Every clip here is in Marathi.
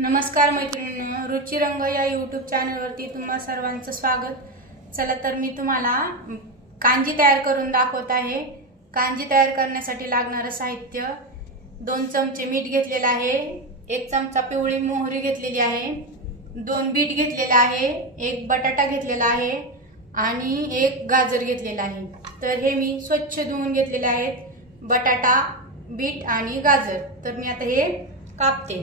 नमस्कार मैत्रिणींनो, रुचिरंग या यूट्यूब चॅनलवरती तुम्हा सर्वांचं स्वागत। चला तर मी तुम्हाला कांजी तयार करून दाखवत आहे। कांजी तयार करण्यासाठी लागणारे साहित्य 2 चमचे मीठ घेतलेले आहे, 1 चमचा पिवळी मोहरी घेतलेली आहे, 2 बीट घेतलेले आहे, 1 बटाटा घेतलेला आहे आणि 1 गाजर घेतलेला आहे। तर हे मी स्वच्छ धुवून घेतलेले आहेत बटाटा, बीट आणि गाजर। तर मी आता हे कापते।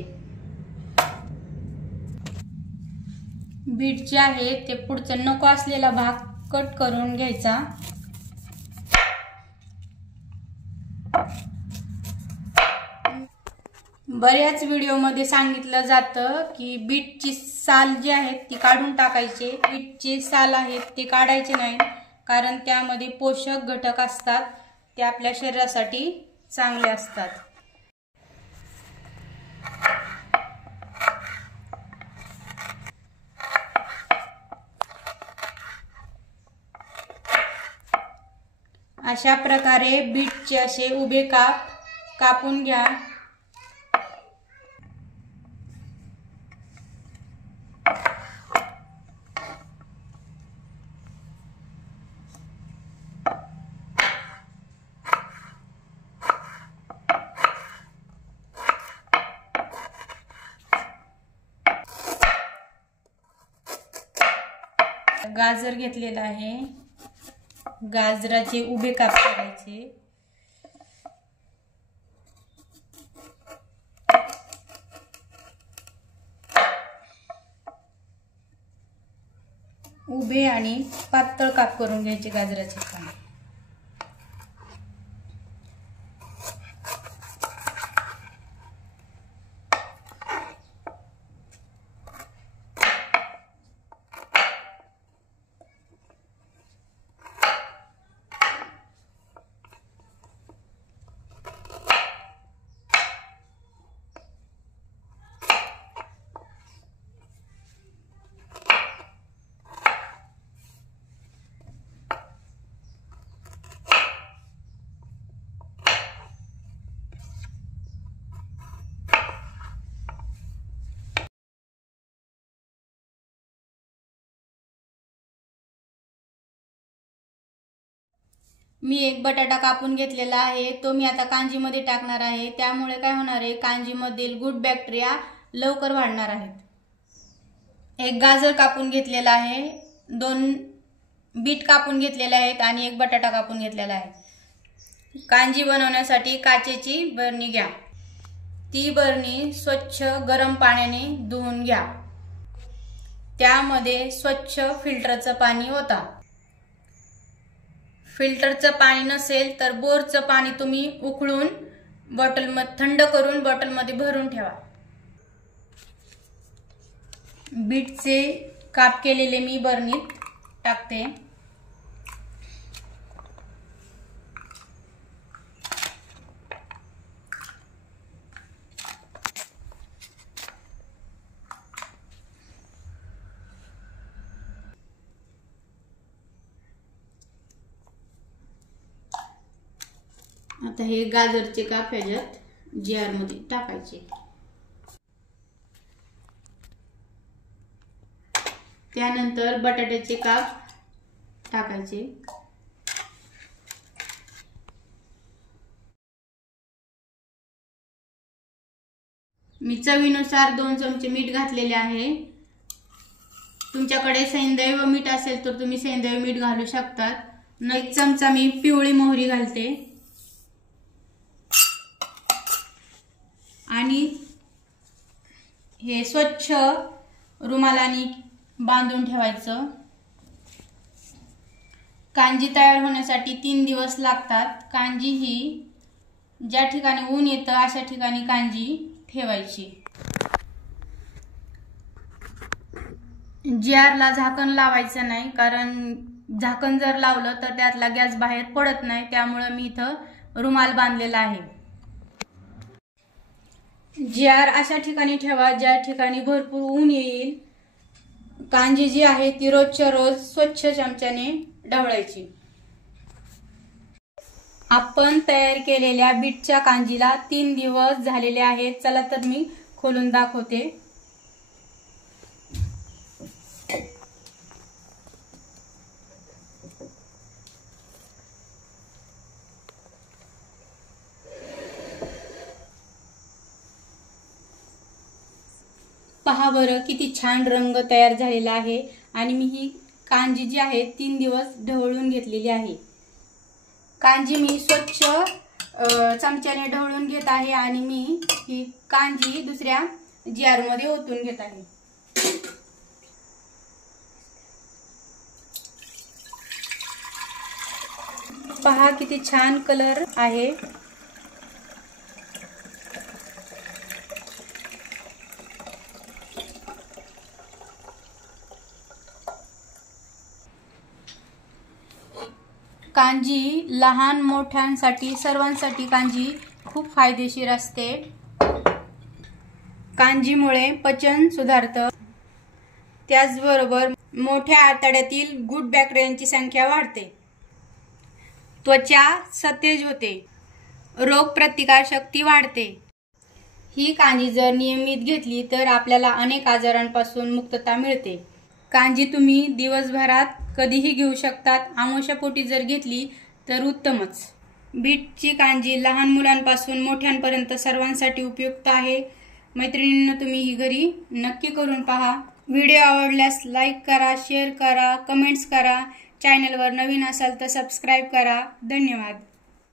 बीट जे आहे ते पुढचा नको असलेला भाग कट करून घ्यायचा। बऱ्याच व्हिडिओमध्ये सांगितलं जातं की बीटची साल जी आहे ती काढून टाकायची। बीटची साल आहेत ते काढायचे नाही, कारण त्यामध्ये पोषक घटक असतात, ते आपल्या शरीरासाठी चांगले असतात। अशा प्रकारे बीटचे असे उभे कापून घ्या। गाजर घेतलेला आहे, गाजराचे उभे काप करायचे। उभे आणि पातळ काप करून घ्यायचे गाजराचे काप। मी 1 बटाटा कापून घेतलेला आहे, तो मी आता कांजीमध्ये टाकणार आहे। त्यामुळे काय होणार आहे, कांजीमधील गुड बॅक्टेरिया लवकर वाढणार आहेत। 1 गाजर कापून घेतलेला आहे, 2 बीट कापून घेतलेले आहेत आणि 1 बटाटा कापून घेतलेला आहे। कांजी बनवण्यासाठी काचेची बरणी घ्या। ती बरणी स्वच्छ गरम पाण्याने धुवून घ्या। त्यामध्ये स्वच्छ फिल्टरचं पाणी ओता। फिल्टरचं पाणी नसेल तर बोरचं पाणी तुम्ही उकळून बॉटलमध्ये थंड करून बॉटलमध्ये भरून ठेवा। बीटचे काप केलेले मी बरणीत टाकते। आता हे गाजरचे काप ह्याच्यात जार मध्ये टाकायचे। त्यानंतर बटाट्याचे काप टाकायचे। मी चवीनुसार 2 चमचे मीठ घातलेले आहे। तुमच्याकडे सैंधव मीठ असेल तर तुम्ही सैंधव मीठ घालू शकता। 1 चमचा मी पिवळी मोहरी घालते आणि हे स्वच्छ रुमालाने बांधून ठेवायचं। कांजी तयार होण्यासाठी 3 दिवस लागतात। कांजी ही ज्या ठिकाणी ऊन येतं अशा ठिकाणी कांजी ठेवायची। जारला झाकण लावायचं नाही, कारण झाकण जर लावलं तर त्यातला गॅस बाहेर पडत नाही। त्यामुळे मी इथं रुमाल बांधलेला आहे। जार अशा ठिकाणी ठेवा ज्या ठिकाणी भरपूर ऊन येईल। कांजी जी आहे ती रोजच्या रोज स्वच्छ चमच्याने ढवळायची। आपण तयार केलेल्या बीटच्या कांजीला 3 दिवस झालेले आहेत। चला तर मी खोलून दाखवते। पहा बरं किती छान रंग तयार झालेला आहे। आणि मी ही कांजी जी आहे 3 दिवस ढवळून घेतलेली आहे। कांजी मी स्वच्छ चमच्याने ढवळून घेत आहे आणि मी ही कांजी दुसऱ्या जार मध्ये ओतून घेत आहे। पहा किती छान कलर आहे। कांजी लहान मोठ्यांसाठी सर्वांसाठी कांजी खूप फायदेशीर असते। कांजीमुळे पचन सुधारतं, त्याचबरोबर मोठ्या आतड्यातील गुड बॅक्टेरियांची संख्या वाढते, त्वचा सतेज होते, रोगप्रतिकार शक्ती वाढते। ही कांजी जर नियमित घेतली तर आपल्याला अनेक आजारांपासून मुक्तता मिळते। कांजी तुम्ही दिवसभरात कधीही घेऊ शकतात। आमावस्यापोटी जर घेतली तर उत्तमच। बीटची कांजी लहान मुलांपासून मोठ्यांपर्यंत सर्वांसाठी उपयुक्त आहे। मैत्रिणींनो, तुम्ही ही घरी नक्की करून पहा। व्हिडिओ आवडल्यास लाईक करा, शेअर करा, कमेंट्स करा। चॅनलवर नवीन असाल तर सबस्क्राइब करा। धन्यवाद।